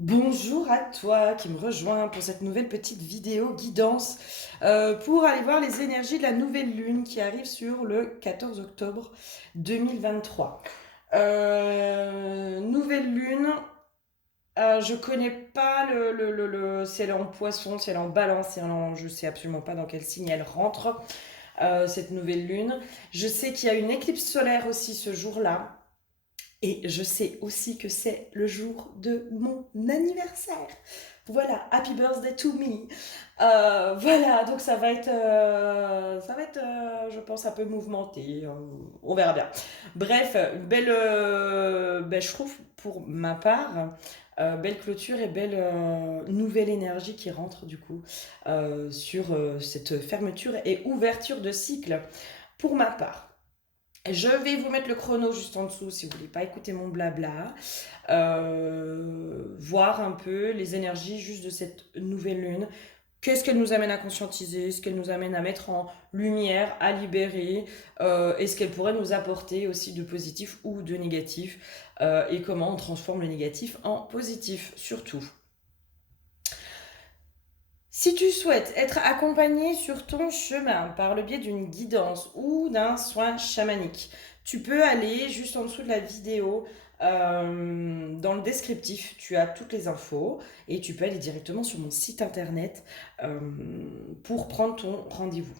Bonjour à toi qui me rejoins pour cette nouvelle petite vidéo guidance pour aller voir les énergies de la nouvelle lune qui arrive sur le 14 octobre 2023. Nouvelle lune, je connais pas si elle est en poisson, si elle est en balance, je sais absolument pas dans quel signe elle rentre, cette nouvelle lune. Je sais qu'il y a une éclipse solaire aussi ce jour-là. Et je sais aussi que c'est le jour de mon anniversaire. Voilà, happy birthday to me. Voilà, donc je pense, un peu mouvementé. On verra bien. Bref, une belle, je trouve pour ma part, belle clôture et belle nouvelle énergie qui rentre du coup sur cette fermeture et ouverture de cycle pour ma part. Je vais vous mettre le chrono juste en dessous si vous voulez pas écouter mon blabla. Voir un peu les énergies juste de cette nouvelle lune. Qu'est-ce qu'elle nous amène à conscientiser? Ce qu'elle nous amène à mettre en lumière, à libérer? Et ce qu'elle pourrait nous apporter aussi de positif ou de négatif? Et comment on transforme le négatif en positif surtout. Si tu souhaites être accompagné sur ton chemin par le biais d'une guidance ou d'un soin chamanique, tu peux aller juste en dessous de la vidéo. Dans le descriptif, tu as toutes les infos et tu peux aller directement sur mon site internet euh, pour prendre ton rendez-vous.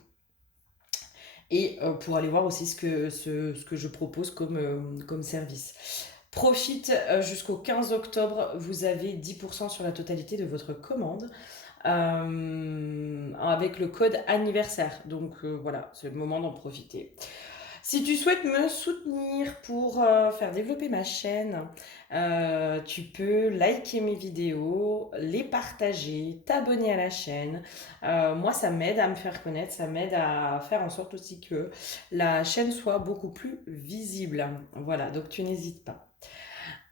Et pour aller voir aussi ce que je propose comme service. Profite jusqu'au 15 octobre, vous avez 10% sur la totalité de votre commande avec le code anniversaire. Donc voilà, c'est le moment d'en profiter. Si tu souhaites me soutenir pour faire développer ma chaîne, tu peux liker mes vidéos, les partager, t'abonner à la chaîne. Moi, ça m'aide à me faire connaître, ça m'aide à faire en sorte aussi que la chaîne soit beaucoup plus visible. Voilà, donc tu n'hésites pas.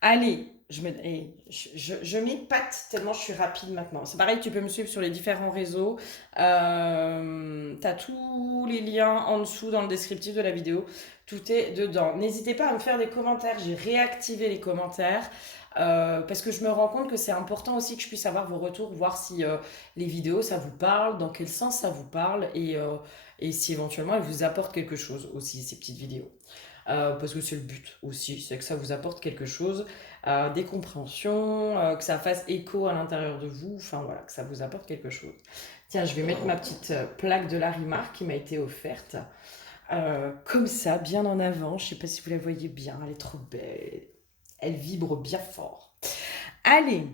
Allez, je m'épate tellement je suis rapide maintenant. C'est pareil, tu peux me suivre sur les différents réseaux. T'as tous les liens en dessous dans le descriptif de la vidéo. Tout est dedans. N'hésitez pas à me faire des commentaires. J'ai réactivé les commentaires. Parce que je me rends compte que c'est important aussi que je puisse avoir vos retours, voir si les vidéos ça vous parle, dans quel sens ça vous parle et si éventuellement elles vous apportent quelque chose aussi, ces petites vidéos. Parce que c'est le but aussi, c'est que ça vous apporte quelque chose, des compréhensions, que ça fasse écho à l'intérieur de vous, enfin voilà, que ça vous apporte quelque chose. Tiens, je vais mettre ma petite plaque de Larimar qui m'a été offerte, comme ça, bien en avant. Je sais pas si vous la voyez bien, elle est trop belle, elle vibre bien fort. Allez,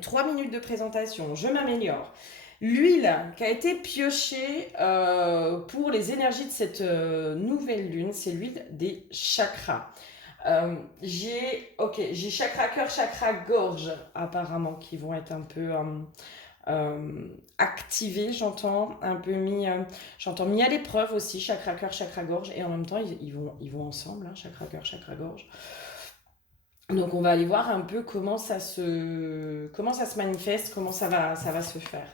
3 minutes de présentation, je m'améliore. L'huile qui a été piochée pour les énergies de cette nouvelle lune, c'est l'huile des chakras. J'ai chakra cœur, chakra gorge apparemment qui vont être un peu activés, j'entends, un peu j'entends mis à l'épreuve aussi, chakra cœur, chakra gorge, et en même temps ils vont ensemble, hein, chakra cœur, chakra gorge. Donc on va aller voir un peu comment ça se manifeste, comment ça va se faire.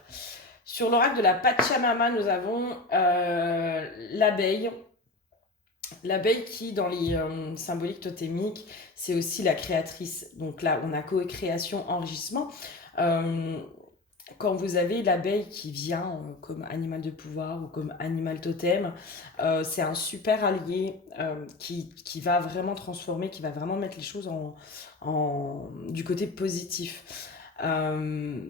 Sur l'oracle de la Pachamama, nous avons l'abeille. L'abeille qui, dans les symboliques totémiques, c'est aussi la créatrice. Donc là, on a co-création, enrichissement. Euh, Quand vous avez l'abeille qui vient comme animal de pouvoir ou comme animal totem, c'est un super allié qui va vraiment transformer, qui va vraiment mettre les choses du côté positif. Euh,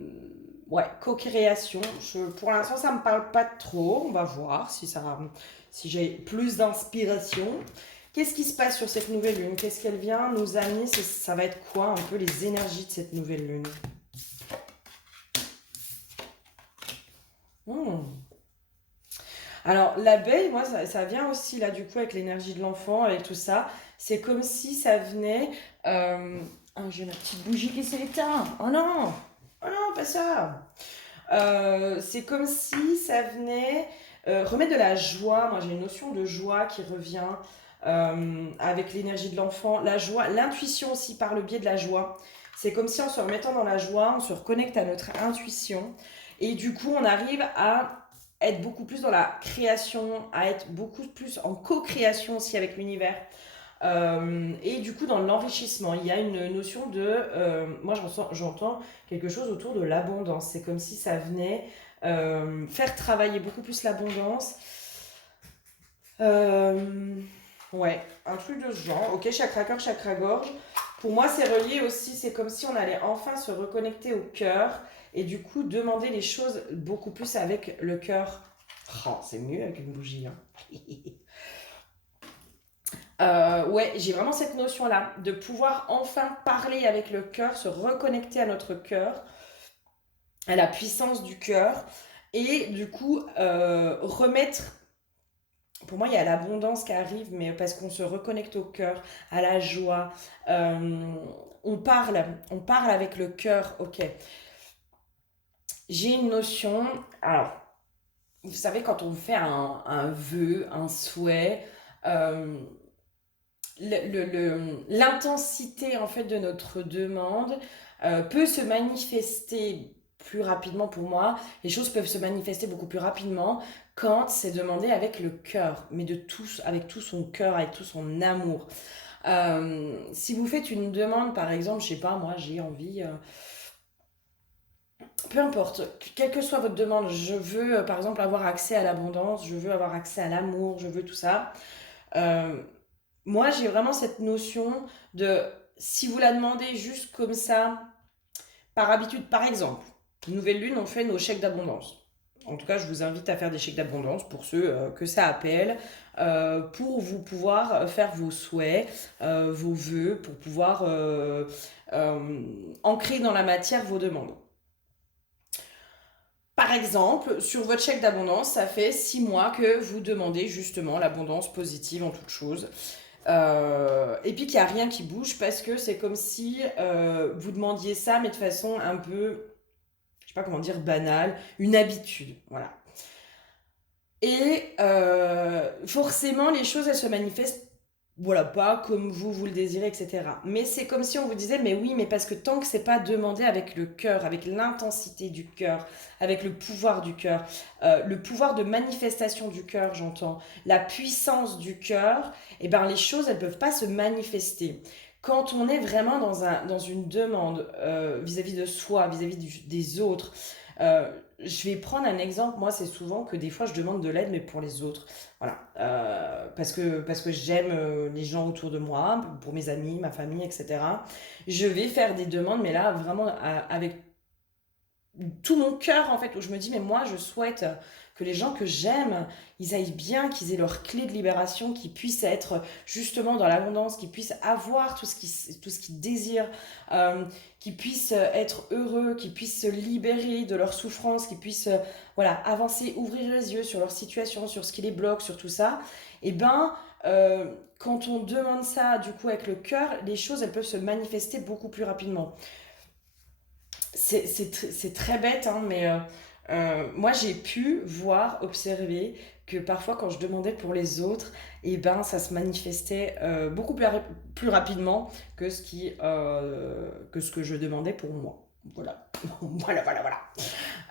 ouais, co-création. Pour l'instant, ça me parle pas trop. On va voir si j'ai plus d'inspiration. Qu'est-ce qui se passe sur cette nouvelle lune? Qu'est-ce qu'elle vient nous amener? Ça va être quoi un peu les énergies de cette nouvelle lune? Hmm. Alors, l'abeille, moi, ça vient aussi, là, du coup, avec l'énergie de l'enfant, avec tout ça. C'est comme si ça venait. J'ai ma petite bougie qui s'est éteinte. Oh non! Oh non, pas ça! C'est comme si ça venait remettre de la joie. Moi, j'ai une notion de joie qui revient avec l'énergie de l'enfant. La joie, l'intuition aussi par le biais de la joie. C'est comme si en se remettant dans la joie, on se reconnecte à notre intuition. Et du coup, on arrive à être beaucoup plus dans la création, à être beaucoup plus en co-création aussi avec l'univers. Et du coup, dans l'enrichissement, il y a une notion de... moi, j'entends quelque chose autour de l'abondance. C'est comme si ça venait faire travailler beaucoup plus l'abondance. Euh, ouais, un truc de ce genre. Ok, chakra cœur, chakra gorge. Pour moi, c'est relié aussi, c'est comme si on allait enfin se reconnecter au cœur et du coup demander les choses beaucoup plus avec le cœur. Oh, c'est mieux avec une bougie, hein. Ouais, j'ai vraiment cette notion-là, de pouvoir enfin parler avec le cœur, se reconnecter à notre cœur, à la puissance du cœur, et du coup remettre. Pour moi, il y a l'abondance qui arrive, mais parce qu'on se reconnecte au cœur, à la joie. Euh, on parle avec le cœur. Ok, j'ai une notion. Alors, vous savez, quand on fait un vœu, un souhait, euh, l'intensité en fait de notre demande peut se manifester plus rapidement pour moi. Les choses peuvent se manifester beaucoup plus rapidement quand c'est demandé avec le cœur, mais de tous, avec tout son cœur, avec tout son amour. Si vous faites une demande, par exemple, je sais pas, moi j'ai envie, peu importe, quelle que soit votre demande, je veux par exemple avoir accès à l'abondance, je veux avoir accès à l'amour, je veux tout ça. Euh, Moi, j'ai vraiment cette notion de si vous la demandez juste comme ça, par habitude, par exemple, nouvelle lune, on fait nos chèques d'abondance. En tout cas, je vous invite à faire des chèques d'abondance pour ceux que ça appelle, pour vous pouvoir faire vos souhaits, vos vœux, pour pouvoir ancrer dans la matière vos demandes. Par exemple, sur votre chèque d'abondance, ça fait 6 mois que vous demandez justement l'abondance positive en toute chose. Et puis qu'il n'y a rien qui bouge parce que c'est comme si vous demandiez ça, mais de façon un peu, je sais pas comment dire, banale, une habitude. Voilà. Et forcément, les choses, elles se manifestent, voilà, pas comme vous le désirez, etc. Mais c'est comme si on vous disait, mais oui, mais parce que tant que c'est pas demandé avec le cœur, avec l'intensité du cœur, avec le pouvoir de manifestation du cœur, j'entends, la puissance du cœur, et ben les choses, elles peuvent pas se manifester. Quand on est vraiment dans une demande vis-à-vis de soi, vis-à-vis des autres, je vais prendre un exemple. Moi, c'est souvent que des fois, je demande de l'aide, mais pour les autres. Voilà. Parce que j'aime les gens autour de moi, pour mes amis, ma famille, etc. Je vais faire des demandes, mais là, vraiment, avec tout mon cœur, en fait, où je me dis, mais moi, je souhaite que les gens que j'aime, ils aillent bien, qu'ils aient leur clé de libération, qu'ils puissent être justement dans l'abondance, qu'ils puissent avoir tout ce qu'ils désirent, qu'ils puissent être heureux, qu'ils puissent se libérer de leur souffrance, qu'ils puissent voilà, avancer, ouvrir les yeux sur leur situation, sur ce qui les bloque, sur tout ça. Et ben, quand on demande ça, du coup, avec le cœur, les choses, elles peuvent se manifester beaucoup plus rapidement. C'est très bête, hein, mais moi j'ai pu voir, observer que parfois quand je demandais pour les autres, et ben ça se manifestait beaucoup plus rapidement que ce que je demandais pour moi. Voilà,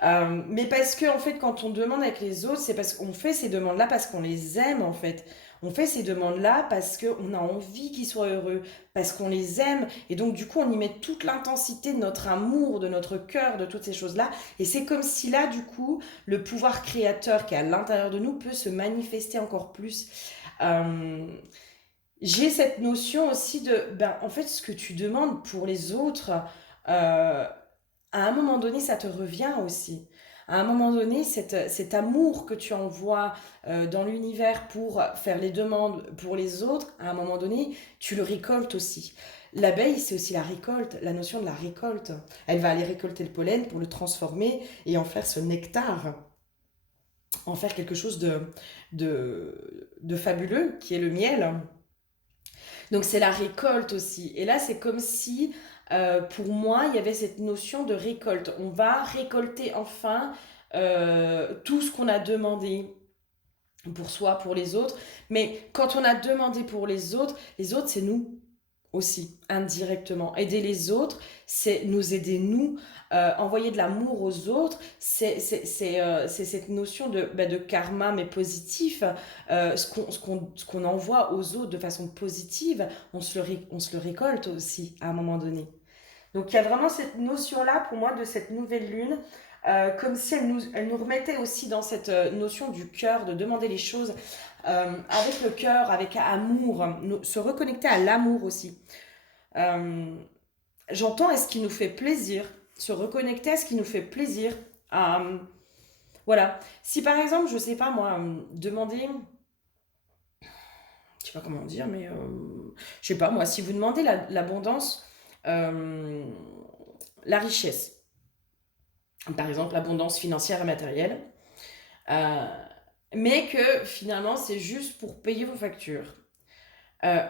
voilà. Mais parce que en fait, quand on demande avec les autres, c'est parce qu'on fait ces demandes-là parce qu'on les aime en fait. On fait ces demandes-là parce qu'on a envie qu'ils soient heureux, parce qu'on les aime, et donc du coup on y met toute l'intensité de notre amour, de notre cœur, de toutes ces choses-là, et c'est comme si là du coup le pouvoir créateur qui est à l'intérieur de nous peut se manifester encore plus. Euh, j'ai cette notion aussi de, ben en fait ce que tu demandes pour les autres, euh, à un moment donné, ça te revient aussi. À un moment donné, cet amour que tu envoies dans l'univers pour faire les demandes pour les autres, à un moment donné, tu le récoltes aussi. L'abeille, c'est aussi la récolte, la notion de la récolte. Elle va aller récolter le pollen pour le transformer et en faire ce nectar, en faire quelque chose de fabuleux, qui est le miel. Donc c'est la récolte aussi. Et là, c'est comme si, pour moi, il y avait cette notion de récolte. On va récolter enfin tout ce qu'on a demandé pour soi, pour les autres. Mais quand on a demandé pour les autres, c'est nous. aussi, indirectement. Aider les autres, c'est nous aider nous, envoyer de l'amour aux autres, c'est cette notion de karma, mais positif. Ce qu'on envoie aux autres de façon positive, on se le récolte aussi à un moment donné. Donc il y a vraiment cette notion-là pour moi de cette nouvelle lune, comme si elle nous remettait aussi dans cette notion du cœur, de demander les choses avec le cœur, avec amour, se reconnecter à l'amour aussi. Euh, J'entends est-ce qui nous fait plaisir, se reconnecter à ce qui nous fait plaisir. Euh, voilà. Si par exemple, je sais pas moi, demander, je sais pas comment dire, mais je sais pas moi, si vous demandez l'abondance, euh, la richesse, par exemple l'abondance financière et matérielle, euh, mais que finalement c'est juste pour payer vos factures.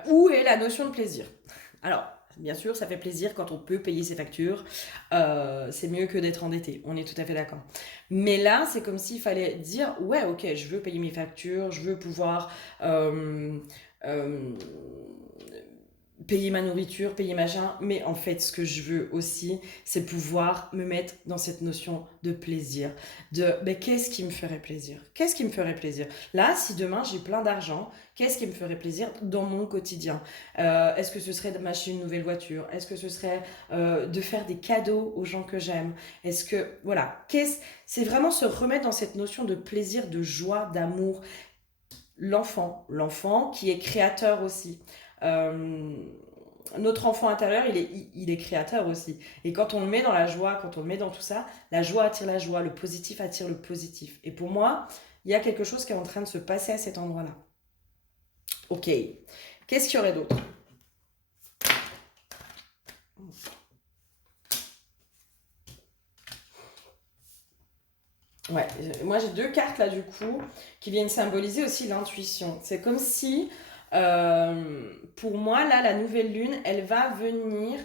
Où est la notion de plaisir? Alors, bien sûr, ça fait plaisir quand on peut payer ses factures. C'est mieux que d'être endetté. On est tout à fait d'accord. Mais là, c'est comme s'il fallait dire, ouais, ok, je veux payer mes factures, je veux pouvoir euh, euh, payer ma nourriture, payer machin. Mais en fait, ce que je veux aussi, c'est pouvoir me mettre dans cette notion de plaisir. De, ben, qu'est-ce qui me ferait plaisir? Qu'est-ce qui me ferait plaisir? Là, si demain j'ai plein d'argent, qu'est-ce qui me ferait plaisir dans mon quotidien? Est-ce que ce serait de m'acheter une nouvelle voiture? Est-ce que ce serait de faire des cadeaux aux gens que j'aime? Est-ce que, voilà, c'est vraiment se remettre dans cette notion de plaisir, de joie, d'amour. L'enfant qui est créateur aussi. Euh, Notre enfant intérieur, il est créateur aussi. Et quand on le met dans la joie, quand on le met dans tout ça, la joie attire la joie, le positif attire le positif. Et pour moi, il y a quelque chose qui est en train de se passer à cet endroit-là. Ok. Qu'est-ce qu'il y aurait d'autre? Ouais, moi j'ai deux cartes là du coup qui viennent symboliser aussi l'intuition. C'est comme si, pour moi là, la nouvelle lune, elle va venir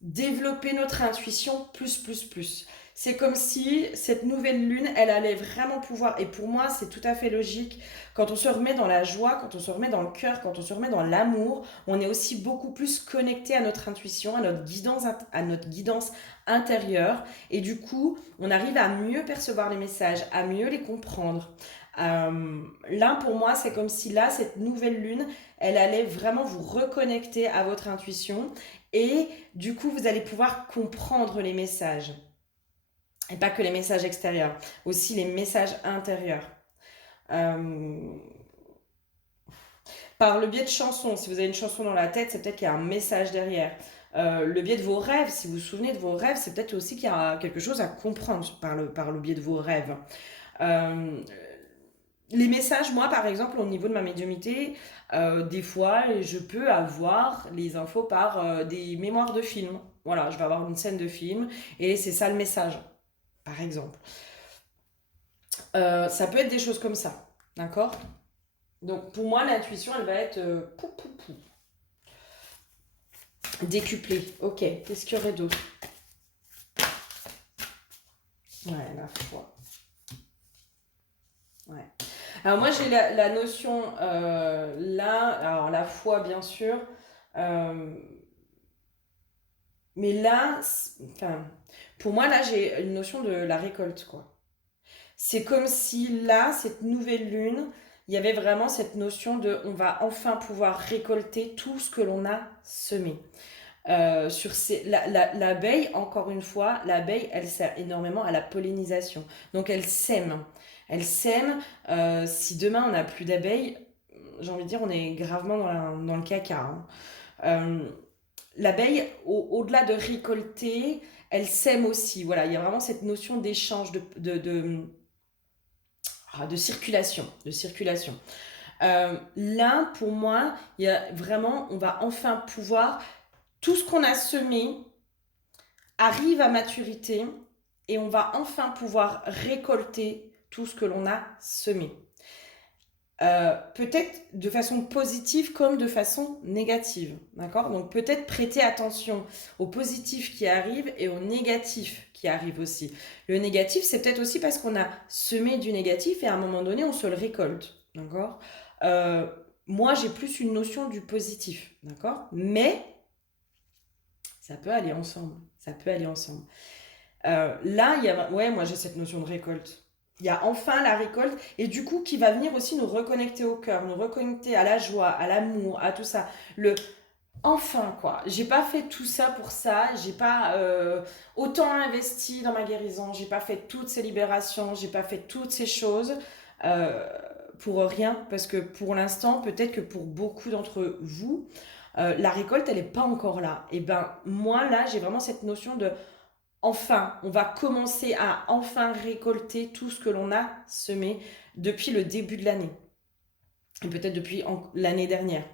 développer notre intuition plus, plus, plus. C'est comme si cette nouvelle lune, elle allait vraiment pouvoir, et pour moi c'est tout à fait logique, quand on se remet dans la joie, quand on se remet dans le cœur, quand on se remet dans l'amour, on est aussi beaucoup plus connecté à notre intuition, à notre guidance intérieure, et du coup on arrive à mieux percevoir les messages, à mieux les comprendre. Là pour moi c'est comme si là, cette nouvelle lune, elle allait vraiment vous reconnecter à votre intuition, et du coup, vous allez pouvoir comprendre les messages. Et pas que les messages extérieurs, aussi les messages intérieurs. Euh, Par le biais de chansons, si vous avez une chanson dans la tête, c'est peut-être qu'il y a un message derrière. Le biais de vos rêves, si vous vous souvenez de vos rêves, c'est peut-être aussi qu'il y a quelque chose à comprendre par le biais de vos rêves. Euh, les messages, moi par exemple, au niveau de ma médiumnité, des fois, je peux avoir les infos par des mémoires de films. Voilà, je vais avoir une scène de film et c'est ça le message, par exemple. Ça peut être des choses comme ça, d'accord? Donc pour moi, l'intuition, elle va être pou, pou, pou, décuplée. Ok, qu'est-ce qu'il y aurait d'autre? Ouais, la foi. Ouais. Alors moi, j'ai la notion là, alors la foi, bien sûr. euh, Mais là, enfin, pour moi, là, j'ai une notion de la récolte, quoi. C'est comme si là, cette nouvelle lune, il y avait vraiment cette notion de on va enfin pouvoir récolter tout ce que l'on a semé. L'abeille, encore une fois, l'abeille, elle sert énormément à la pollinisation. Donc elle sème. Elle sème. Si demain on n'a plus d'abeilles, j'ai envie de dire, on est gravement dans le caca, hein. Euh, L'abeille, au-delà de récolter, elle sème aussi. Voilà, il y a vraiment cette notion d'échange, de circulation. De circulation. Là, pour moi, il y a vraiment, on va enfin pouvoir, tout ce qu'on a semé arrive à maturité et on va enfin pouvoir récolter tout ce que l'on a semé. Peut-être de façon positive comme de façon négative. D'accord? Donc peut-être prêter attention au positif qui arrive et au négatif qui arrive aussi. Le négatif, c'est peut-être aussi parce qu'on a semé du négatif et à un moment donné, on se le récolte. D'accord? Euh, Moi, j'ai plus une notion du positif. D'accord? Mais Ça peut aller ensemble. Ça peut aller ensemble. Là, ouais, moi j'ai cette notion de récolte. Il y a enfin la récolte et du coup qui va venir aussi nous reconnecter au cœur, nous reconnecter à la joie, à l'amour, à tout ça. Le enfin quoi, j'ai pas fait tout ça pour ça, j'ai pas autant investi dans ma guérison, j'ai pas fait toutes ces libérations, j'ai pas fait toutes ces choses euh, pour rien parce que pour l'instant, peut-être que pour beaucoup d'entre vous, la récolte elle est pas encore là. Et ben moi là, j'ai vraiment cette notion de enfin, on va commencer à enfin récolter tout ce que l'on a semé depuis le début de l'année, et peut-être depuis l'année dernière.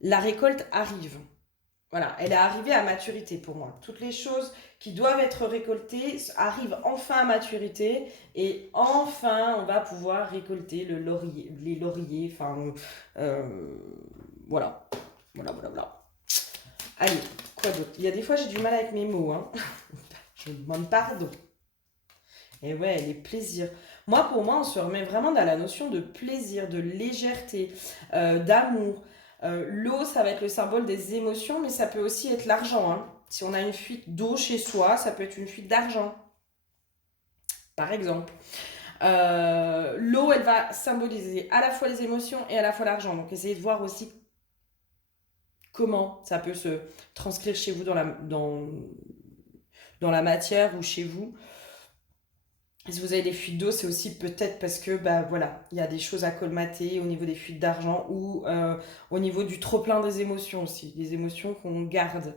La récolte arrive. Voilà, elle est arrivée à maturité pour moi. Toutes les choses qui doivent être récoltées arrivent enfin à maturité et enfin on va pouvoir récolter le laurier, les lauriers. Enfin, euh, voilà, voilà. Allez, quoi d'autre? Il y a des fois j'ai du mal avec mes mots, hein. Je me demande pardon. Et ouais, les plaisirs. Moi, pour moi, on se remet vraiment dans la notion de plaisir, de légèreté, d'amour. L'eau, ça va être le symbole des émotions, mais ça peut aussi être l'argent, hein. Si on a une fuite d'eau chez soi, ça peut être une fuite d'argent, par exemple. L'eau, elle va symboliser à la fois les émotions et à la fois l'argent. Donc, essayez de voir aussi comment ça peut se transcrire chez vous dans la matière ou chez vous. Si vous avez des fuites d'eau, c'est aussi peut-être parce que bah voilà, il y a des choses à colmater au niveau des fuites d'argent ou au niveau du trop-plein des émotions aussi, des émotions qu'on garde.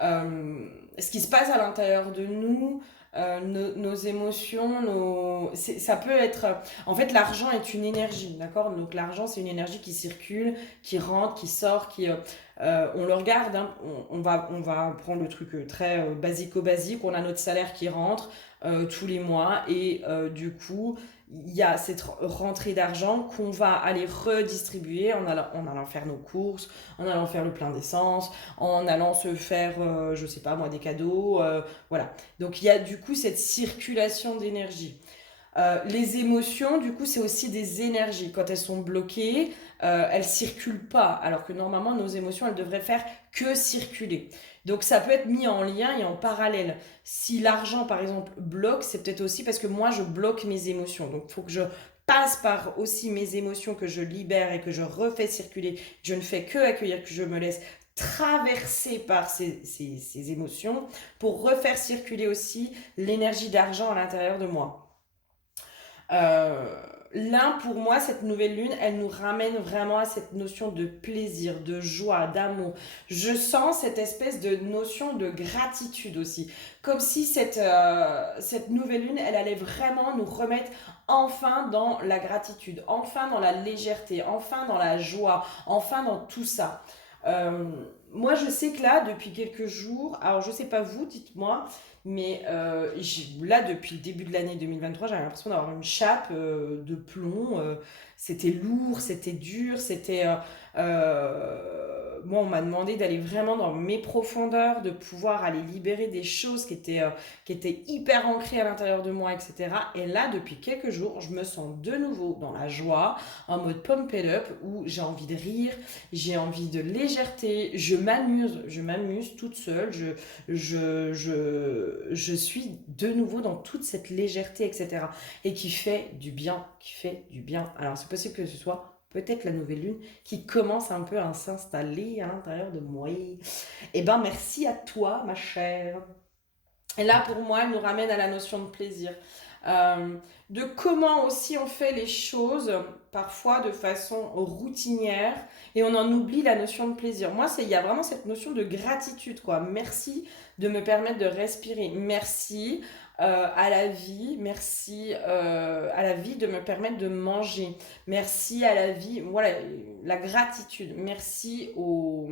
Ce qui se passe à l'intérieur de nous, nos émotions, ça peut être... En fait, l'argent est une énergie, d'accord? Donc l'argent, c'est une énergie qui circule, qui rentre, qui sort, on le regarde, hein, on va prendre le truc très basico-basique, on a notre salaire qui rentre tous les mois et du coup, il y a cette rentrée d'argent qu'on va aller redistribuer en allant faire nos courses, en allant faire le plein d'essence, en allant se faire, je sais pas moi, des cadeaux, voilà. Donc il y a du coup cette circulation d'énergie. Les émotions, du coup, c'est aussi des énergies. Quand elles sont bloquées, elles circulent pas, alors que normalement, nos émotions, elles devraient faire que circuler. Donc ça peut être mis en lien et en parallèle. Si l'argent, par exemple, bloque, c'est peut-être aussi parce que moi, je bloque mes émotions. Donc il faut que je passe par aussi mes émotions, que je libère et que je refais circuler. Je ne fais que accueillir, que je me laisse traverser par ces émotions pour refaire circuler aussi l'énergie d'argent à l'intérieur de moi. Euh, Là, pour moi, cette nouvelle lune, elle nous ramène vraiment à cette notion de plaisir, de joie, d'amour. Je sens cette espèce de notion de gratitude aussi. Comme si cette nouvelle lune, elle allait vraiment nous remettre enfin dans la gratitude, enfin dans la légèreté, enfin dans la joie, enfin dans tout ça. Euh, Moi, je sais que là, depuis quelques jours, alors je sais pas vous, dites-moi, mais là, depuis le début de l'année 2023, j'avais l'impression d'avoir une chape de plomb. C'était lourd, c'était dur, moi, on m'a demandé d'aller vraiment dans mes profondeurs, de pouvoir aller libérer des choses qui étaient hyper ancrées à l'intérieur de moi, etc. Et là, depuis quelques jours, je me sens de nouveau dans la joie, en mode pump it up, où j'ai envie de rire, j'ai envie de légèreté, je m'amuse toute seule, je suis de nouveau dans toute cette légèreté, etc. Et qui fait du bien, qui fait du bien. Alors c'est possible que ce soit peut-être la nouvelle lune qui commence un peu à s'installer à l'intérieur de moi. Eh ben merci à toi, ma chère. Et là, pour moi, elle nous ramène à la notion de plaisir. Euh, de comment aussi on fait les choses, parfois de façon routinière, et on en oublie la notion de plaisir. Moi, il y a vraiment cette notion de gratitude, quoi. Merci de me permettre de respirer. Merci à la vie. Merci à la vie de me permettre de manger. Merci à la vie. Voilà, la gratitude. Merci aux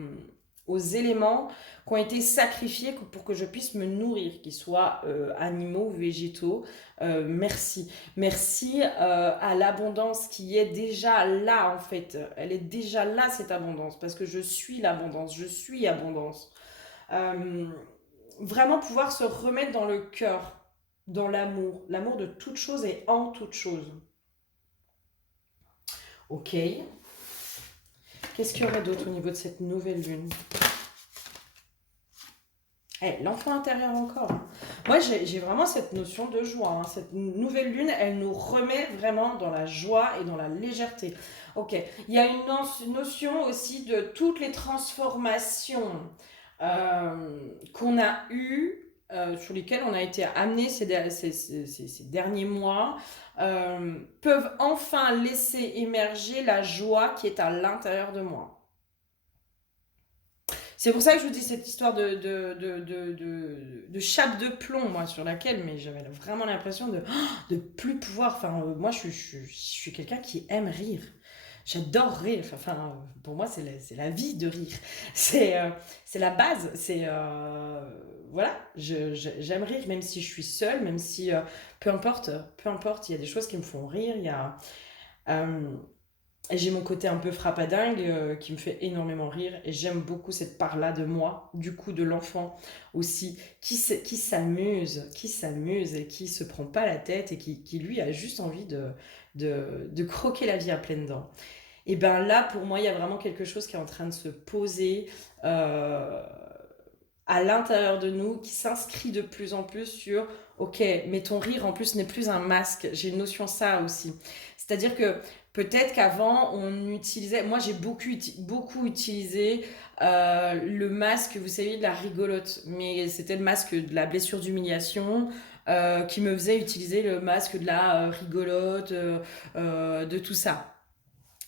éléments qui ont été sacrifiés pour que je puisse me nourrir, qu'ils soient animaux ou végétaux. Merci. Merci à l'abondance qui est déjà là, en fait. Elle est déjà là, cette abondance, parce que je suis l'abondance, je suis abondance. Euh, Vraiment pouvoir se remettre dans le cœur, dans l'amour de toute chose et en toute chose. Ok. Qu'est-ce qu'il y aurait d'autre au niveau de cette nouvelle lune? L'enfant intérieur encore, hein. Moi, j'ai vraiment cette notion de joie, hein. Cette nouvelle lune, elle nous remet vraiment dans la joie et dans la légèreté. Ok, il y a une notion aussi de toutes les transformations qu'on a eues, sur lesquelles on a été amené ces derniers mois, peuvent enfin laisser émerger la joie qui est à l'intérieur de moi. C'est pour ça que je vous dis cette histoire de chape de plomb, moi, sur laquelle, mais j'avais vraiment l'impression de plus pouvoir. Enfin, moi, je suis quelqu'un qui aime rire. J'adore rire. Enfin, pour moi, c'est la vie de rire. C'est la base. Voilà, j'aime rire, même si je suis seule, même si, peu importe, il y a des choses qui me font rire. Euh, j'ai mon côté un peu frappadingue qui me fait énormément rire et j'aime beaucoup cette part-là de moi, du coup de l'enfant aussi, qui s'amuse et qui se prend pas la tête et qui lui a juste envie de croquer la vie à pleines dents. Et ben là, pour moi, il y a vraiment quelque chose qui est en train de se poser euh, à l'intérieur de nous, qui s'inscrit de plus en plus sur, ok, mais ton rire en plus n'est plus un masque. J'ai une notion ça aussi. C'est-à-dire que peut-être qu'avant, on utilisait, moi j'ai beaucoup utilisé le masque, vous savez, de la rigolote, mais c'était le masque de la blessure d'humiliation. Qui me faisait utiliser le masque de la rigolote, de tout ça.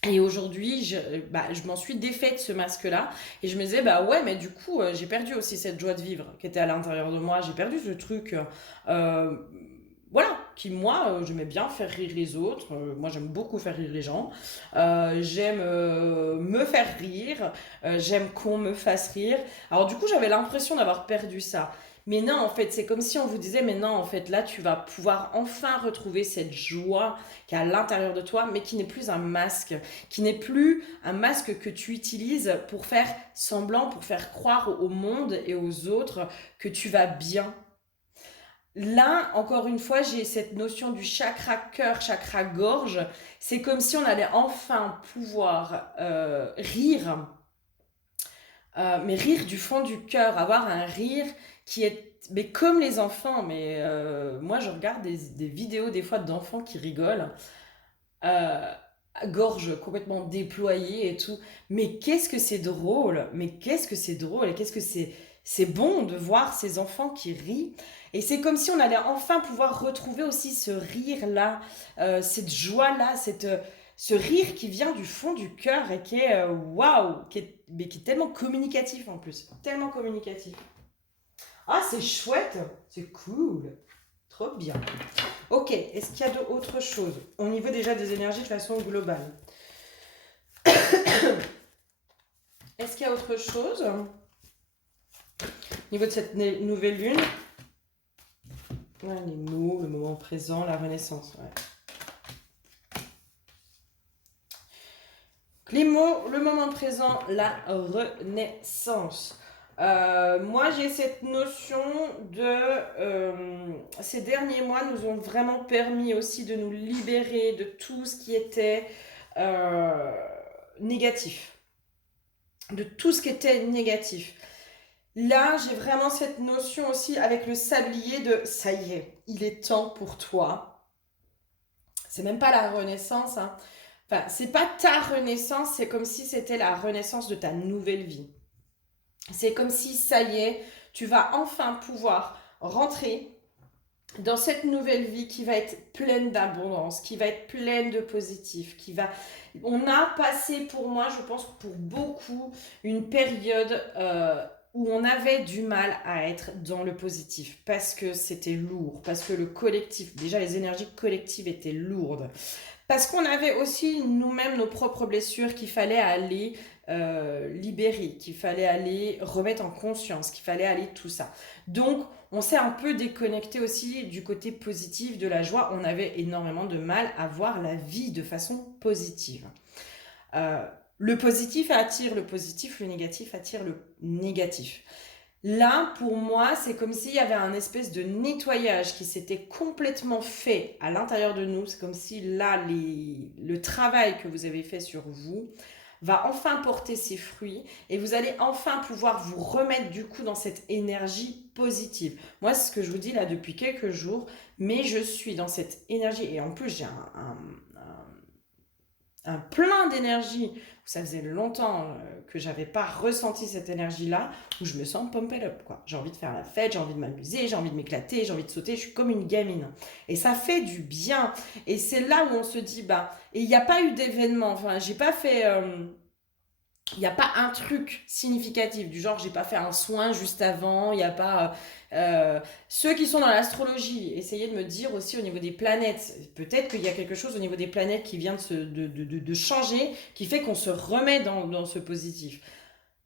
Et aujourd'hui, je m'en suis défaite de ce masque-là. Et je me disais, bah ouais, mais du coup, j'ai perdu aussi cette joie de vivre qui était à l'intérieur de moi. J'ai perdu ce truc, euh, voilà, qui moi, j'aimais bien faire rire les autres. Moi, j'aime beaucoup faire rire les gens. J'aime me faire rire. J'aime qu'on me fasse rire. Alors du coup, j'avais l'impression d'avoir perdu ça. Mais non, en fait, c'est comme si on vous disait, mais non, en fait, là, tu vas pouvoir enfin retrouver cette joie qui est à l'intérieur de toi, mais qui n'est plus un masque, qui n'est plus un masque que tu utilises pour faire semblant, pour faire croire au monde et aux autres que tu vas bien. Là, encore une fois, j'ai cette notion du chakra cœur, chakra gorge. C'est comme si on allait enfin pouvoir rire, mais rire du fond du cœur, avoir un rire qui est, mais comme les enfants. Mais moi, je regarde des vidéos des fois d'enfants qui rigolent, euh, gorge complètement déployée et tout. Mais qu'est-ce que c'est drôle! Mais qu'est-ce que c'est drôle! Et qu'est-ce que c'est bon de voir ces enfants qui rient. Et c'est comme si on allait enfin pouvoir retrouver aussi ce rire-là, cette joie-là, ce rire qui vient du fond du cœur et qui est waouh, mais qui est tellement communicatif en plus. Tellement communicatif. Ah, c'est chouette! C'est cool! Trop bien. Ok, est-ce qu'il y a d'autres choses au niveau déjà des énergies de façon globale? Est-ce qu'il y a autre chose au niveau de cette nouvelle lune? Ouais, les mots, le moment présent, la renaissance. Ouais. Les mots, le moment présent, la renaissance. Moi, j'ai cette notion ces derniers mois nous ont vraiment permis aussi de nous libérer de tout ce qui était euh, négatif. De tout ce qui était négatif. Là, j'ai vraiment cette notion aussi avec le sablier de ça y est, il est temps pour toi. C'est même pas la renaissance, hein. Enfin, c'est pas ta renaissance, c'est comme si c'était la renaissance de ta nouvelle vie. C'est comme si ça y est, tu vas enfin pouvoir rentrer dans cette nouvelle vie qui va être pleine d'abondance, qui va être pleine de positif, qui va... On a passé pour moi, je pense pour beaucoup, une période où on avait du mal à être dans le positif parce que c'était lourd, parce que le collectif, déjà les énergies collectives étaient lourdes, parce qu'on avait aussi nous-mêmes nos propres blessures qu'il fallait aller libérer, qu'il fallait aller remettre en conscience, qu'il fallait aller tout ça. Donc, on s'est un peu déconnecté aussi du côté positif, de la joie. On avait énormément de mal à voir la vie de façon positive. Euh, le positif attire le positif, le négatif attire le négatif. Là, pour moi, c'est comme s'il y avait un espèce de nettoyage qui s'était complètement fait à l'intérieur de nous. C'est comme si là, le travail que vous avez fait sur vous va enfin porter ses fruits et vous allez enfin pouvoir vous remettre du coup dans cette énergie positive. Moi, c'est ce que je vous dis là depuis quelques jours, mais je suis dans cette énergie et en plus j'ai un plein d'énergie. Ça faisait longtemps que j'avais pas ressenti cette énergie-là, où je me sens pumped up, quoi. J'ai envie de faire la fête, j'ai envie de m'amuser, j'ai envie de m'éclater, j'ai envie de sauter, je suis comme une gamine. Et ça fait du bien. Et c'est là où on se dit, bah, et il n'y a pas eu d'événement, enfin, j'ai pas fait... il n'y a pas un truc significatif, du genre j'ai pas fait un soin juste avant, il n'y a pas... ceux qui sont dans l'astrologie, essayez de me dire aussi au niveau des planètes, peut-être qu'il y a quelque chose au niveau des planètes qui vient de changer, qui fait qu'on se remet dans ce positif.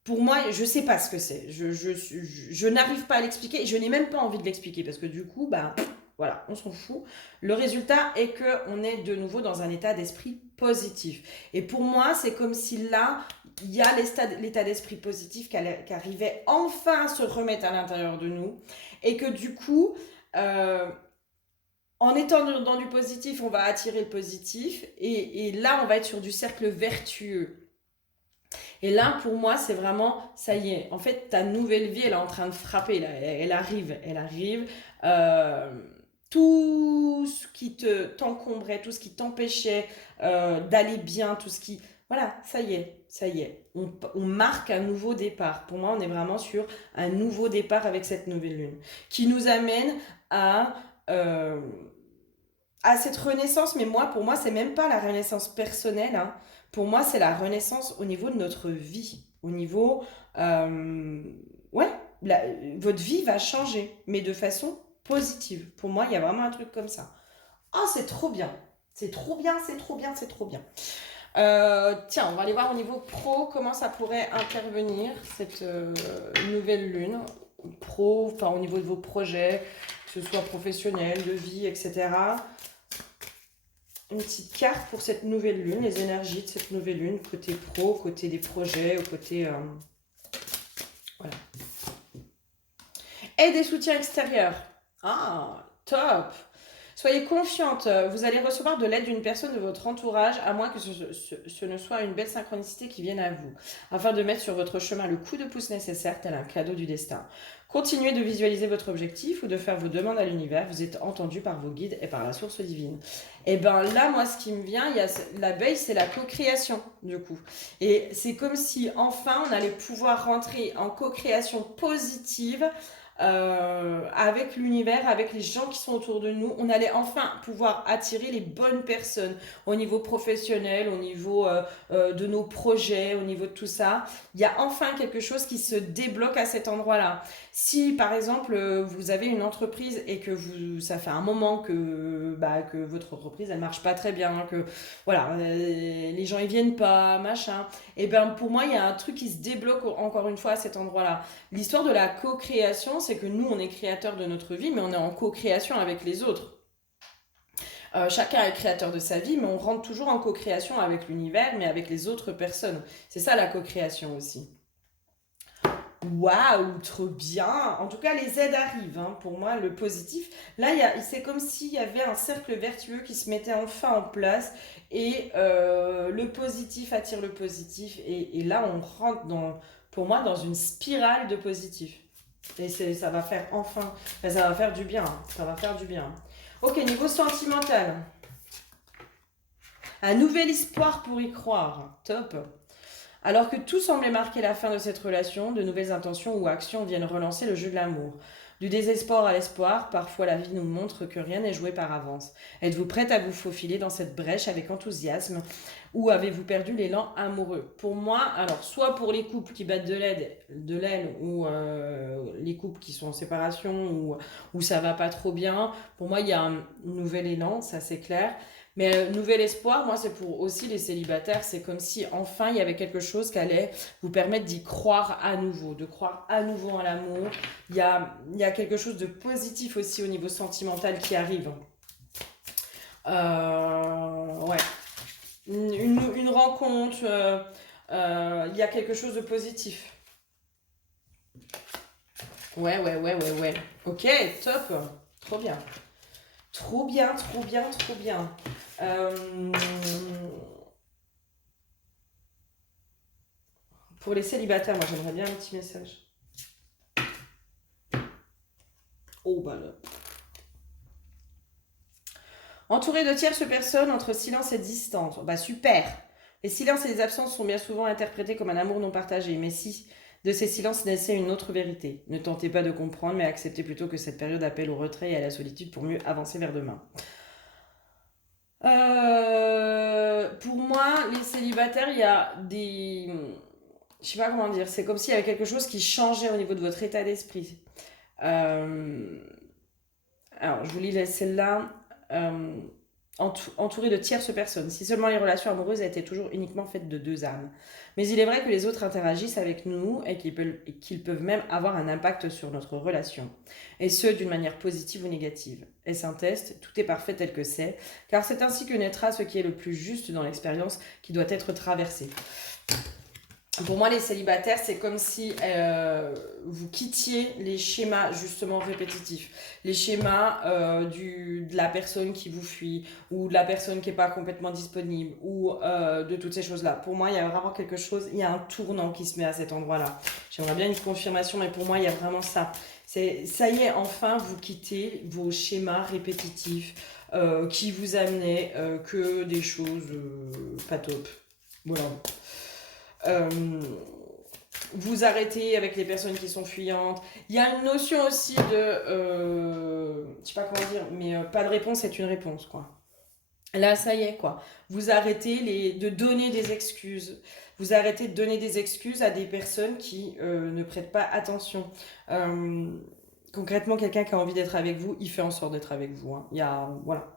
Pour moi, je sais pas ce que c'est. Je n'arrive pas à l'expliquer et je n'ai même pas envie de l'expliquer parce que du coup, bah, voilà, on s'en fout. Le résultat est que on est de nouveau dans un état d'esprit positif. Et pour moi, c'est comme si là, il y a l'état d'esprit positif qui arrivait enfin à se remettre à l'intérieur de nous et que du coup, euh, en étant dans du positif, on va attirer le positif et là, on va être sur du cercle vertueux. Et là, pour moi, c'est vraiment, ça y est, en fait, ta nouvelle vie, elle est en train de frapper, là. Elle arrive, elle arrive. Euh, tout ce qui t'encombrait, tout ce qui t'empêchait d'aller bien, tout ce qui... Voilà, ça y est, ça y est. On marque un nouveau départ. Pour moi, on est vraiment sur un nouveau départ avec cette nouvelle lune, qui nous amène à... euh, à cette renaissance, mais moi, pour moi, c'est même pas la renaissance personnelle, hein. Pour moi, c'est la renaissance au niveau de notre vie. Au niveau. euh, ouais, la- votre vie va changer, mais de façon positive. Pour moi, il y a vraiment un truc comme ça. Oh, c'est trop bien. C'est trop bien, c'est trop bien, c'est trop bien. Tiens, on va aller voir au niveau pro comment ça pourrait intervenir, cette nouvelle lune. Pro, enfin au niveau de vos projets, que ce soit professionnel, de vie, etc. Une petite carte pour cette nouvelle lune, les énergies de cette nouvelle lune, côté pro, côté des projets, côté... voilà. Et des soutiens extérieurs. Ah, top. Soyez confiante, vous allez recevoir de l'aide d'une personne de votre entourage, à moins que ce ne soit une belle synchronicité qui vienne à vous, afin de mettre sur votre chemin le coup de pouce nécessaire, tel un cadeau du destin. Continuez de visualiser votre objectif ou de faire vos demandes à l'univers, vous êtes entendu par vos guides et par la source divine. Et ben là, moi, ce qui me vient, il y a l'abeille, c'est la co-création, du coup. Et c'est comme si, enfin, on allait pouvoir rentrer en co-création positive avec l'univers, avec les gens qui sont autour de nous, on allait enfin pouvoir attirer les bonnes personnes au niveau professionnel, au niveau de nos projets, au niveau de tout ça. Il y a enfin quelque chose qui se débloque à cet endroit-là. Si par exemple vous avez une entreprise et que ça fait un moment que votre entreprise elle marche pas très bien, que voilà, les gens ils viennent pas, machin, et ben pour moi il y a un truc qui se débloque encore une fois à cet endroit-là. L'histoire de la co-création, c'est que nous, on est créateur de notre vie, mais on est en co-création avec les autres. Chacun est créateur de sa vie, mais on rentre toujours en co-création avec l'univers, mais avec les autres personnes. C'est ça la co-création aussi. Waouh, trop bien. En tout cas, les aides arrivent, hein. Pour moi, le positif. Là, c'est comme s'il y avait un cercle vertueux qui se mettait enfin en place et le positif attire le positif. Et là, on rentre pour moi, dans une spirale de positif. Et ça va faire enfin, ça va faire du bien, hein. Ça va faire du bien. Ok, niveau sentimental. Un nouvel espoir pour y croire. Top. Alors que tout semblait marquer la fin de cette relation, de nouvelles intentions ou actions viennent relancer le jeu de l'amour. Du désespoir à l'espoir, parfois la vie nous montre que rien n'est joué par avance. Êtes-vous prête à vous faufiler dans cette brèche avec enthousiasme ou avez-vous perdu l'élan amoureux? Pour moi, alors soit pour les couples qui battent de l'aile ou les couples qui sont en séparation ou ça va pas trop bien, pour moi il y a un nouvel élan, ça c'est clair. Mais nouvel espoir, moi, c'est pour aussi les célibataires. C'est comme si enfin il y avait quelque chose qui allait vous permettre d'y croire à nouveau, de croire à nouveau en l'amour. Il y a quelque chose de positif aussi au niveau sentimental qui arrive. Ouais. Une rencontre, il y a quelque chose de positif. Ouais, ouais, ouais, ouais, ouais. Ok, top. Trop bien. Trop bien, trop bien, trop bien. Euh, Pour les célibataires, moi j'aimerais bien un petit message. Oh bah là. Entouré de tierces personnes entre silence et distance. Bah super. Les silences et les absences sont bien souvent interprétés comme un amour non partagé, mais si de ces silences naissait une autre vérité. Ne tentez pas de comprendre, mais acceptez plutôt que cette période appelle au retrait et à la solitude pour mieux avancer vers demain. Pour moi, les célibataires, il y a des... Je sais pas comment dire, c'est comme s'il y avait quelque chose qui changeait au niveau de votre état d'esprit. Euh, Alors, je vous lis celle-là. Euh, Entouré de tierces personnes. Si seulement les relations amoureuses étaient toujours uniquement faites de deux âmes. Mais il est vrai que les autres interagissent avec nous et qu'ils peuvent même avoir un impact sur notre relation. Et ce, d'une manière positive ou négative. Est-ce un test? Tout est parfait tel que c'est, car c'est ainsi que naîtra ce qui est le plus juste dans l'expérience qui doit être traversée. Pour moi, les célibataires, c'est comme si vous quittiez les schémas justement répétitifs. Les schémas de la personne qui vous fuit, ou de la personne qui n'est pas complètement disponible, ou de toutes ces choses-là. Pour moi, il y a vraiment quelque chose, il y a un tournant qui se met à cet endroit-là. J'aimerais bien une confirmation, mais pour moi, il y a vraiment ça. Ça y est, enfin, vous quittez vos schémas répétitifs qui vous amenaient que des choses pas top. Voilà. Euh, Vous arrêtez avec les personnes qui sont fuyantes. Il y a une notion aussi de... je sais pas comment dire, mais pas de réponse est une réponse, quoi. Là, ça y est, quoi. Vous arrêtez de donner des excuses. Vous arrêtez de donner des excuses à des personnes qui ne prêtent pas attention. Euh, Concrètement, quelqu'un qui a envie d'être avec vous, il fait en sorte d'être avec vous, hein. Il y a... Voilà.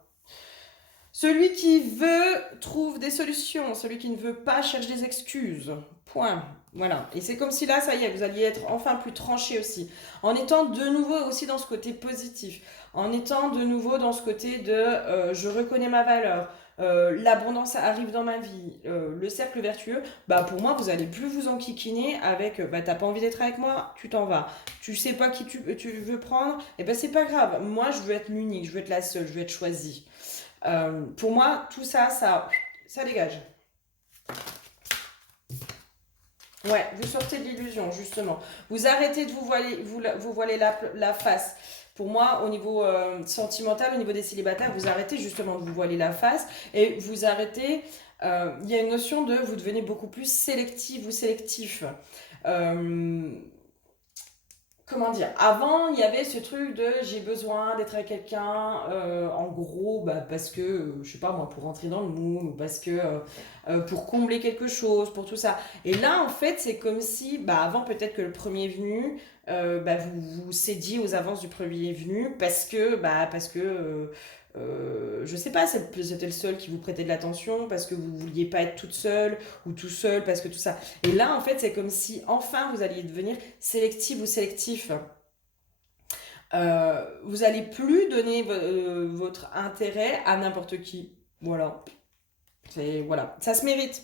Celui qui veut trouve des solutions. Celui qui ne veut pas cherche des excuses. Point. Voilà. Et c'est comme si là, ça y est, vous alliez être enfin plus tranché aussi. En étant de nouveau aussi dans ce côté positif. En étant de nouveau dans ce côté de je reconnais ma valeur. L'abondance arrive dans ma vie. Le cercle vertueux. Bah pour moi, vous allez plus vous enquiquiner avec bah t'as pas envie d'être avec moi, tu t'en vas. Tu sais pas qui tu veux prendre. Et ben c'est pas grave. Moi, je veux être l'unique. Je veux être la seule. Je veux être choisie. Pour moi, tout ça, ça dégage. Ouais, vous sortez de l'illusion, justement. Vous arrêtez de vous voiler la face. Pour moi, au niveau sentimental, au niveau des célibataires, vous arrêtez justement de vous voiler la face et vous arrêtez. Il y a une notion de vous devenez beaucoup plus sélectif ou sélectif. Euh, Comment dire, avant il y avait ce truc de j'ai besoin d'être avec quelqu'un en gros bah, parce que je sais pas moi pour rentrer dans le mood ou parce que pour combler quelque chose pour tout ça et là en fait c'est comme si bah avant peut-être que le premier venu bah, vous cédiez aux avances du premier venu parce que je sais pas c'était le seul qui vous prêtait de l'attention parce que vous vouliez pas être toute seule ou tout seul parce que tout ça et là en fait c'est comme si enfin vous alliez devenir sélective ou sélectif. Vous allez plus donner votre intérêt à n'importe qui. Voilà. Voilà. Ça se mérite.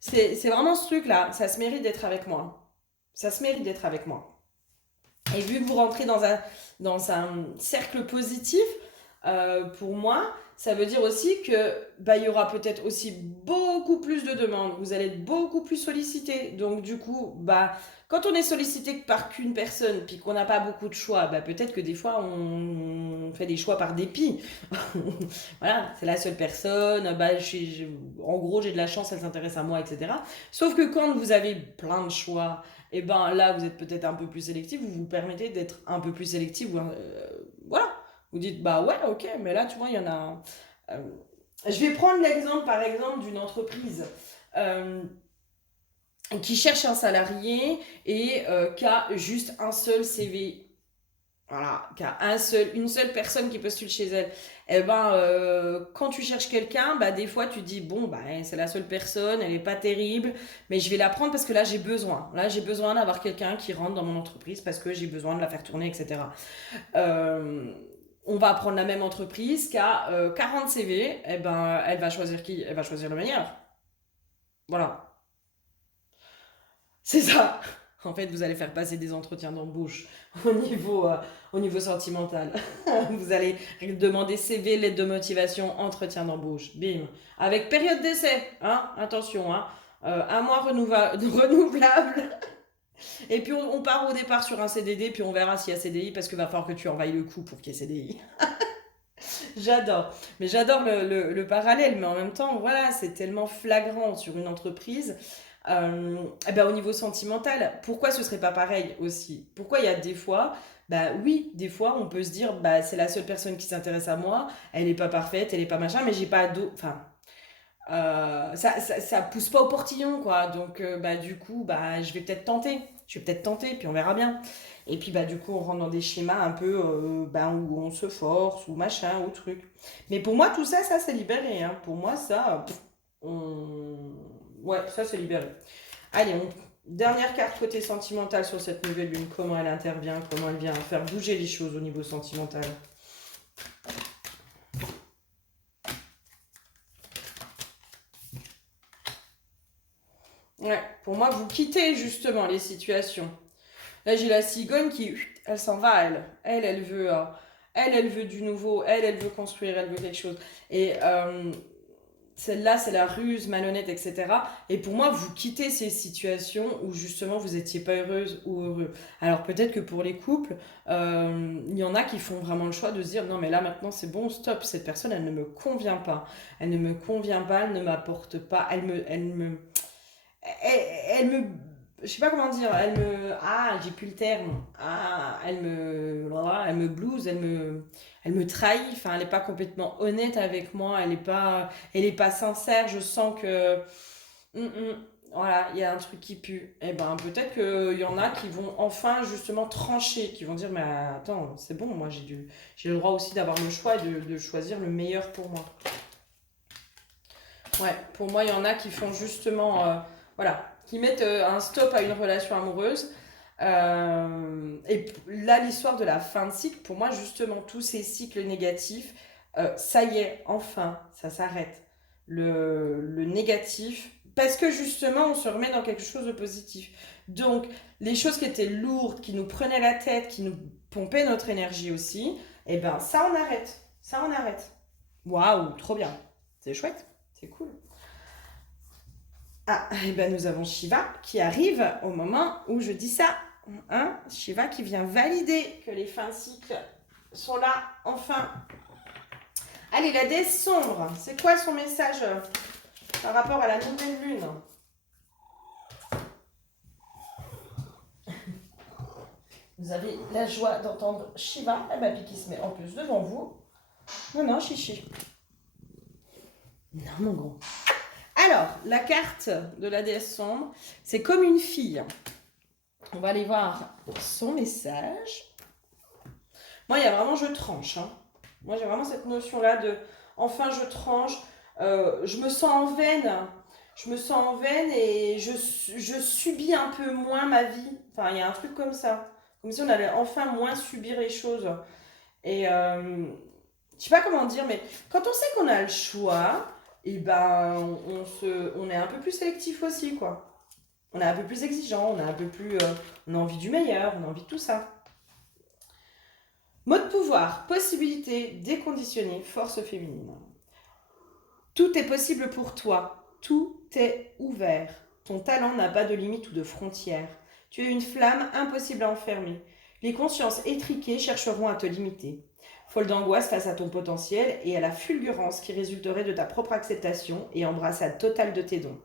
C'est vraiment ce truc-là. Ça se mérite d'être avec moi. Ça se mérite d'être avec moi. Et vu que vous rentrez dans un cercle positif, pour moi, ça veut dire aussi que bah, il y aura peut-être aussi beaucoup plus de demandes. Vous allez être beaucoup plus sollicité. Donc du coup, bah, quand on est sollicité par qu'une personne, puis qu'on n'a pas beaucoup de choix, bah, peut-être que des fois on fait des choix par dépit. Voilà, c'est la seule personne. Bah, en gros, j'ai de la chance, elle s'intéresse à moi, etc. Sauf que quand vous avez plein de choix, et ben là, vous êtes peut-être un peu plus sélectif. Vous vous permettez d'être un peu plus sélectif. Voilà. Vous dites, bah ouais, ok, mais là, tu vois, il y en a. euh, je vais prendre l'exemple, par exemple, d'une entreprise euh, qui cherche un salarié et qui a juste un seul CV. Voilà, qui a une seule personne qui postule chez elle. Eh ben, quand tu cherches quelqu'un, bah, des fois, tu dis, bon, bah, c'est la seule personne, elle est pas terrible, mais je vais la prendre parce que là, j'ai besoin. Là, j'ai besoin d'avoir quelqu'un qui rentre dans mon entreprise parce que j'ai besoin de la faire tourner, etc. Euh, on va prendre la même entreprise qui a 40 CV, eh ben, elle va choisir qui? Elle va choisir le meilleur. Voilà, c'est ça. En fait, vous allez faire passer des entretiens d'embauche au niveau sentimental. Vous allez demander CV, lettre de motivation, entretien d'embauche. Bim. Avec période d'essai. Hein? Attention. Hein? un mois renouvelable. Et puis on part au départ sur un CDD, puis on verra s'il y a CDI, parce qu'il va falloir que tu envahis le coup pour qu'il y ait CDI. J'adore. Mais j'adore le parallèle, mais en même temps, voilà, c'est tellement flagrant sur une entreprise. Eh ben, au niveau sentimental, pourquoi ce serait pas pareil aussi? Pourquoi il y a des fois, bah oui, des fois on peut se dire, bah c'est la seule personne qui s'intéresse à moi, elle est pas parfaite, elle est pas machin, mais j'ai pas d'eau. Enfin, ça pousse pas au portillon, quoi. Donc, bah, du coup, bah, je vais peut-être tenter. Je vais peut-être tenter, puis on verra bien. Et puis, bah, du coup, on rentre dans des schémas un peu bah, où on se force, ou machin, ou truc. Mais pour moi, tout ça, ça, c'est libéré. Hein. Pour moi, ça, on... ouais, ça, c'est libéré. Allez, dernière carte côté sentimental sur cette nouvelle lune. Comment elle intervient, comment elle vient faire bouger les choses au niveau sentimental. Ouais, pour moi, vous quittez justement les situations. Là, j'ai la cigogne qui, elle s'en va, elle. Elle veut du nouveau. Elle veut construire, elle veut quelque chose. Et celle-là, c'est la ruse, malhonnête, etc. Et pour moi, vous quittez ces situations où justement vous n'étiez pas heureuse ou heureux. Alors peut-être que pour les couples, il y en a qui font vraiment le choix de se dire non mais là maintenant c'est bon, stop, cette personne elle ne me convient pas. Elle ne me convient pas, elle ne m'apporte pas, elle me, je sais pas comment dire, j'ai plus le terme, elle me blouse, elle me trahit, enfin, elle est pas complètement honnête avec moi, elle est pas sincère, je sens que, voilà, il y a un truc qui pue. Et ben, peut-être qu'il y en a qui vont enfin, justement, trancher, qui vont dire, mais attends, c'est bon, moi, j'ai le droit aussi d'avoir le choix et de choisir le meilleur pour moi. Ouais, pour moi, il y en a qui font justement, voilà, qui mettent un stop à une relation amoureuse. Et là, l'histoire de la fin de cycle, pour moi, justement, tous ces cycles négatifs, ça y est, enfin, ça s'arrête. Le négatif, parce que justement, on se remet dans quelque chose de positif. Donc, les choses qui étaient lourdes, qui nous prenaient la tête, qui nous pompaient notre énergie aussi, eh ben, ça, on arrête. Ça, on arrête. Waouh, trop bien. C'est chouette. C'est cool. Ah, et ben nous avons Shiva qui arrive au moment où je dis ça. Hein, Shiva qui vient valider que les fins de cycle sont là, enfin. Allez, la déesse sombre, c'est quoi son message par rapport à la nouvelle lune? Vous avez la joie d'entendre Shiva, la papy qui se met en plus devant vous. Non, non, chichi. Non, mon gros. Alors, la carte de la déesse sombre, c'est comme une fille. On va aller voir son message. Moi, il y a vraiment je tranche. Hein. Moi, j'ai vraiment cette notion-là de enfin je tranche. Je me sens en veine. Je me sens en veine et je subis un peu moins ma vie. Enfin, il y a un truc comme ça. Comme si on allait enfin moins subir les choses. Et je sais pas comment dire, mais quand on sait qu'on a le choix, et ben on est un peu plus sélectif aussi, quoi. On est un peu plus exigeant, on est un peu plus, on a envie du meilleur, on a envie de tout ça. Mot de pouvoir, possibilité, déconditionné, force féminine. Tout est possible pour toi, tout est ouvert. Ton talent n'a pas de limite ou de frontières. Tu es une flamme impossible à enfermer. Les consciences étriquées chercheront à te limiter. Folle d'angoisse face à ton potentiel et à la fulgurance qui résulterait de ta propre acceptation et embrassade totale de tes dons.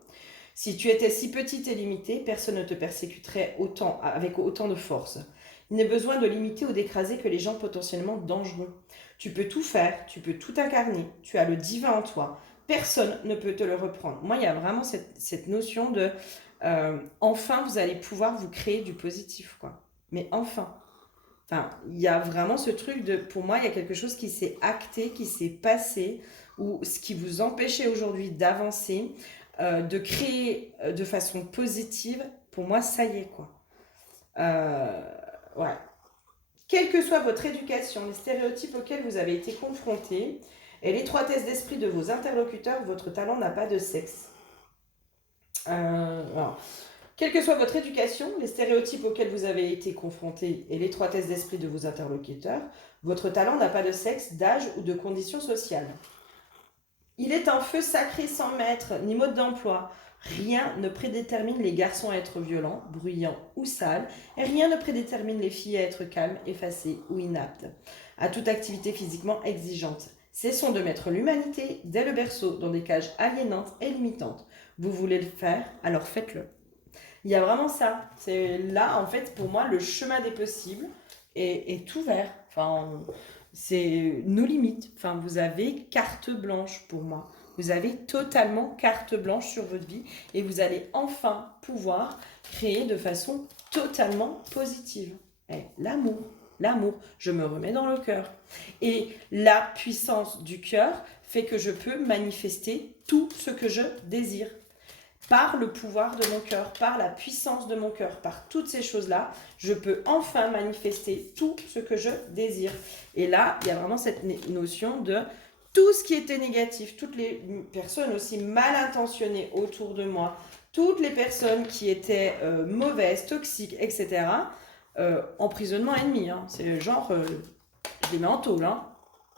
Si tu étais si petite et limitée, personne ne te persécuterait autant, avec autant de force. Il n'est besoin de limiter ou d'écraser que les gens potentiellement dangereux. Tu peux tout faire, tu peux tout incarner, tu as le divin en toi. Personne ne peut te le reprendre. Moi, il y a vraiment cette notion de enfin, vous allez pouvoir vous créer du positif, quoi. Mais enfin. Enfin, il y a vraiment ce truc de, pour moi, il y a quelque chose qui s'est acté, qui s'est passé, ou ce qui vous empêchait aujourd'hui d'avancer, de créer de façon positive, pour moi, ça y est, quoi. Euh, ouais. Quelle que soit votre éducation, les stéréotypes auxquels vous avez été confrontés et l'étroitesse d'esprit de vos interlocuteurs, votre talent n'a pas de sexe. Alors, quelle que soit votre éducation, les stéréotypes auxquels vous avez été confrontés et l'étroitesse d'esprit de vos interlocuteurs, votre talent n'a pas de sexe, d'âge ou de condition sociale. Il est un feu sacré sans maître, ni mode d'emploi. Rien ne prédétermine les garçons à être violents, bruyants ou sales, et rien ne prédétermine les filles à être calmes, effacées ou inaptes à toute activité physiquement exigeante. Cessons de mettre l'humanité dès le berceau dans des cages aliénantes et limitantes. Vous voulez le faire, alors faites-le. Il y a vraiment ça. C'est là, en fait, pour moi, le chemin des possibles est ouvert. Enfin, c'est nos limites. Enfin, vous avez carte blanche pour moi. Vous avez totalement carte blanche sur votre vie et vous allez enfin pouvoir créer de façon totalement positive. Et l'amour, l'amour, je me remets dans le cœur. Et la puissance du cœur fait que je peux manifester tout ce que je désire par le pouvoir de mon cœur, par la puissance de mon cœur, par toutes ces choses-là, je peux enfin manifester tout ce que je désire. Et là, il y a vraiment cette notion de tout ce qui était négatif, toutes les personnes aussi mal intentionnées autour de moi, toutes les personnes qui étaient mauvaises, toxiques, etc. Emprisonnement ennemi, hein. C'est genre, je les mets en tôle, hein.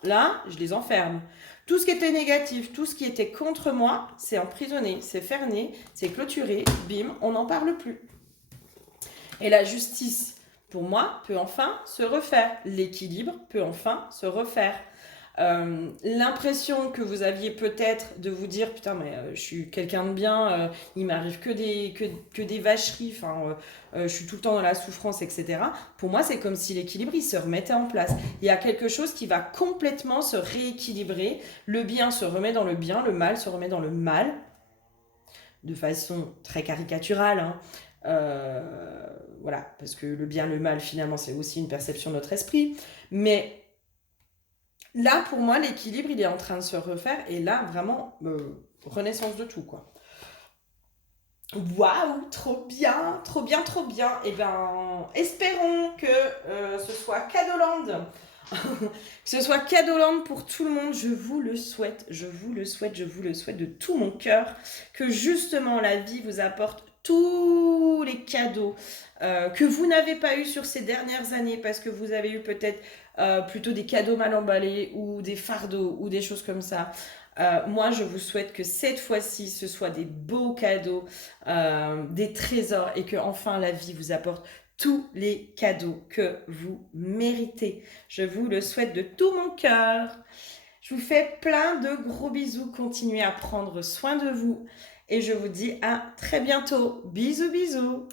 Là, je les enferme. Tout ce qui était négatif, tout ce qui était contre moi, c'est emprisonné, c'est fermé, c'est clôturé, bim, on n'en parle plus. Et la justice, pour moi, peut enfin se refaire. L'équilibre peut enfin se refaire. L'impression que vous aviez peut-être de vous dire putain mais je suis quelqu'un de bien, il m'arrive que des vacheries, enfin je suis tout le temps dans la souffrance, etc. Pour moi c'est comme si l'équilibre il se remettait en place. Il y a quelque chose qui va complètement se rééquilibrer, le bien se remet dans le bien, le mal se remet dans le mal, de façon très caricaturale, hein. Voilà, parce que le bien, le mal finalement c'est aussi une perception de notre esprit, mais là, pour moi, l'équilibre, il est en train de se refaire. Et là, vraiment, renaissance de tout, quoi. Waouh, trop bien, trop bien, trop bien. Eh bien, espérons que ce soit Cadeauland. Que ce soit Cadeauland pour tout le monde. Je vous le souhaite, je vous le souhaite, je vous le souhaite de tout mon cœur. Que justement, la vie vous apporte tous les cadeaux que vous n'avez pas eu sur ces dernières années parce que vous avez eu peut-être plutôt des cadeaux mal emballés ou des fardeaux ou des choses comme ça. Moi, je vous souhaite que cette fois-ci, ce soit des beaux cadeaux, des trésors et que enfin la vie vous apporte tous les cadeaux que vous méritez. Je vous le souhaite de tout mon cœur. Je vous fais plein de gros bisous. Continuez à prendre soin de vous et je vous dis à très bientôt. Bisous, bisous.